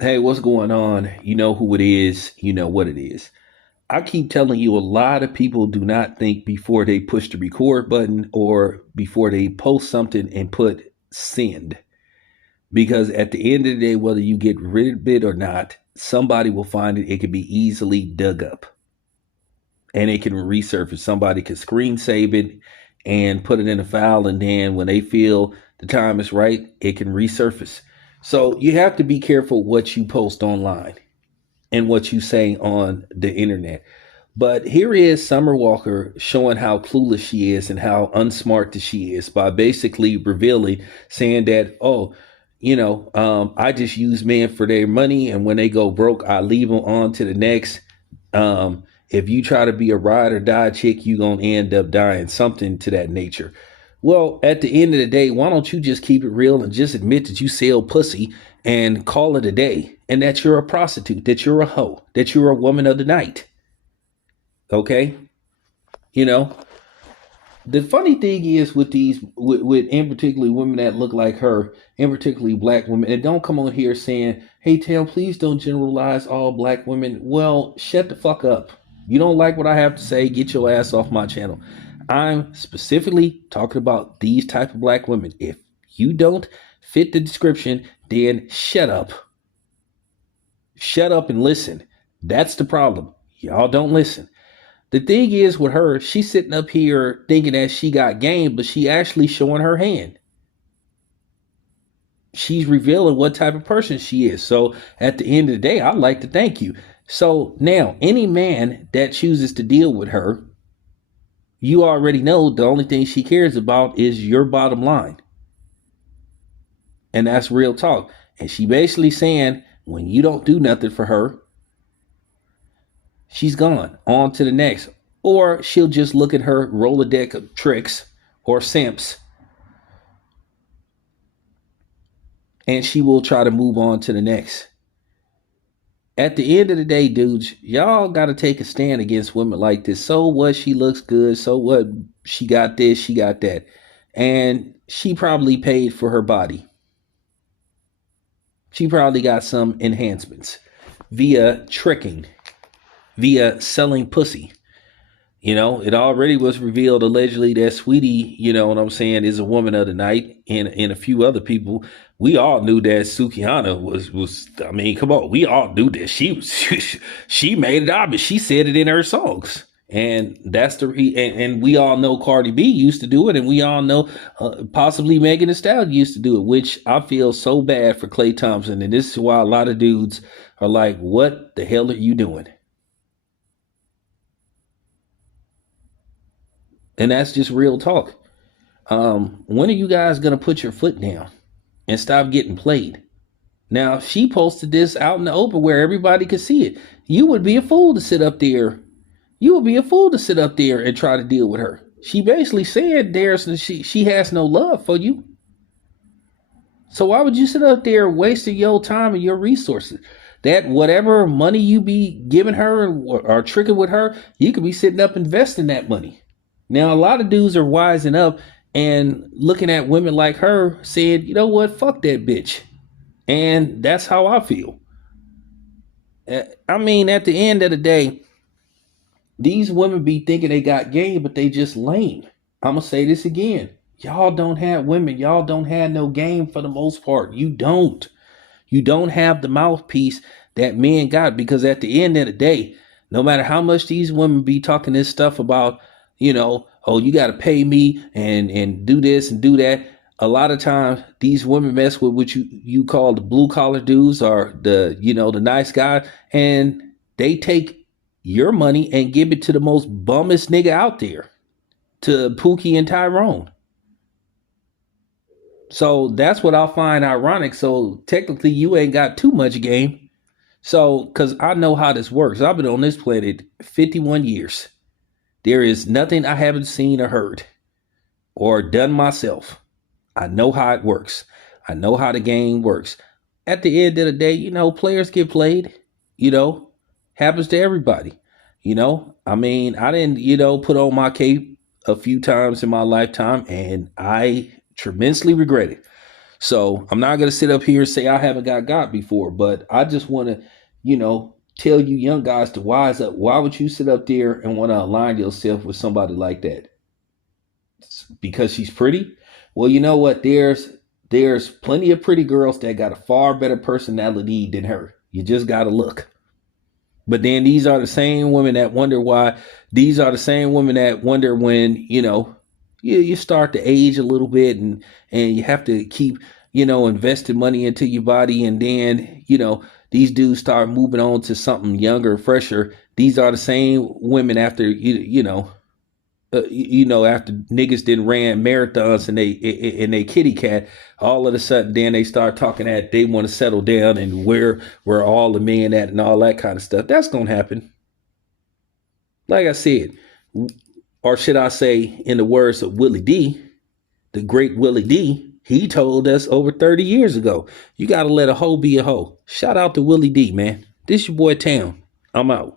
Hey, what's going on? You know who it is, you know what it is. I keep telling you, a lot of people do not think before they push the record button or before they post something and put send. Because at the end of the day, whether you get rid of it or not, somebody will find it. It can be easily dug up and it can resurface. Somebody can screen save it and put it in a file. And then when they feel the time is right, it can resurface. So you have to be careful what you post online and what you say on the internet. But here is Summer Walker showing how clueless she is and how unsmart that she is by basically revealing, saying that, oh, I just use men for their money, and when they go broke, I leave them on to the next. If you try to be a ride or die chick, you gonna end up dying, something to that nature. Well, at the end of the day, why don't you just keep it real and just admit that you sell pussy and call it a day, and that you're a prostitute, that you're a hoe, that you're a woman of the night? Okay, you know, the funny thing is with with in particularly women that look like her, in particularly black women, and don't come on here saying, "Hey, Tam, please don't generalize all black women." Well, shut the fuck up. You don't like what I have to say? Get your ass off my channel. I'm specifically talking about these type of black women. If you don't fit the description, then shut up. Shut up and listen. That's the problem. Y'all don't listen. The thing is with her, she's sitting up here thinking that she got game, but she actually showing her hand. She's revealing what type of person she is. So at the end of the day, I'd like to thank you. So now, any man that chooses to deal with her, you already know the only thing she cares about is your bottom line. And that's real talk. And she basically saying, when you don't do nothing for her, she's gone on to the next. Or she'll just look at her Rolodex of tricks or simps and she will try to move on to the next. At the end of the day, dudes, y'all got to take a stand against women like this. So what? She looks good. So what? She got this, she got that. And she probably paid for her body. She probably got some enhancements via tricking, via selling pussy. It already was revealed allegedly that Sweetie, you know what I'm saying, is a woman of the night, and a few other people. We all knew that Sukihana was. I mean, come on, we all knew this. She was she made it obvious. She said it in her songs, and that's and we all know Cardi B used to do it, and we all know possibly Megan Thee Stallion used to do it. Which I feel so bad for Klay Thompson, and this is why a lot of dudes are like, "What the hell are you doing?" And that's just real talk. When are you guys gonna put your foot down and stop getting played? Now, if she posted this out in the open where everybody could see it, you would be a fool to sit up there. You would be a fool to sit up there and try to deal with her. She basically said she has no love for you. So why would you sit up there wasting your time and your resources? That whatever money you be giving her or tricking with her, you could be sitting up investing that money. Now, a lot of dudes are wising up and looking at women like her saying, you know what, fuck that bitch. And that's how I feel. I mean, at the end of the day, these women be thinking they got game, but they just lame. I'm going to say this again. Y'all don't have women. Y'all don't have no game for the most part. You don't. You don't have the mouthpiece that men got, because at the end of the day, no matter how much these women be talking this stuff about, oh, you got to pay me and do this and do that. A lot of times these women mess with what you call the blue collar dudes or the nice guy, and they take your money and give it to the most bummest nigga out there, to Pookie and Tyrone. So that's what I find ironic. So technically you ain't got too much game. So, because I know how this works. I've been on this planet 51 years. There is nothing I haven't seen or heard or done myself. I know how it works. I know how the game works. At the end of the day, players get played, happens to everybody. I mean, I didn't, put on my cape a few times in my lifetime, and I tremendously regret it. So I'm not gonna sit up here and say I haven't got before, but I just want to, tell you young guys to wise up. Why would you sit up there and want to align yourself with somebody like that? Because she's pretty? Well, you know what? There's plenty of pretty girls that got a far better personality than her. You just gotta look. But then these are the same women that wonder why. These are the same women that wonder when you start to age a little bit, and you have to keep investing money into your body, and then these dudes start moving on to something younger, fresher. These are the same women after after niggas didn't ran marathons and they kitty cat, all of a sudden then they start talking that they want to settle down and where all the men at and all that kind of stuff. That's gonna happen. Like I said, or should I say, in the words of Willie D, the great Willie D, he told us over 30 years ago, you gotta let a hoe be a hoe. Shout out to Willie D, man. This your boy Tam. I'm out.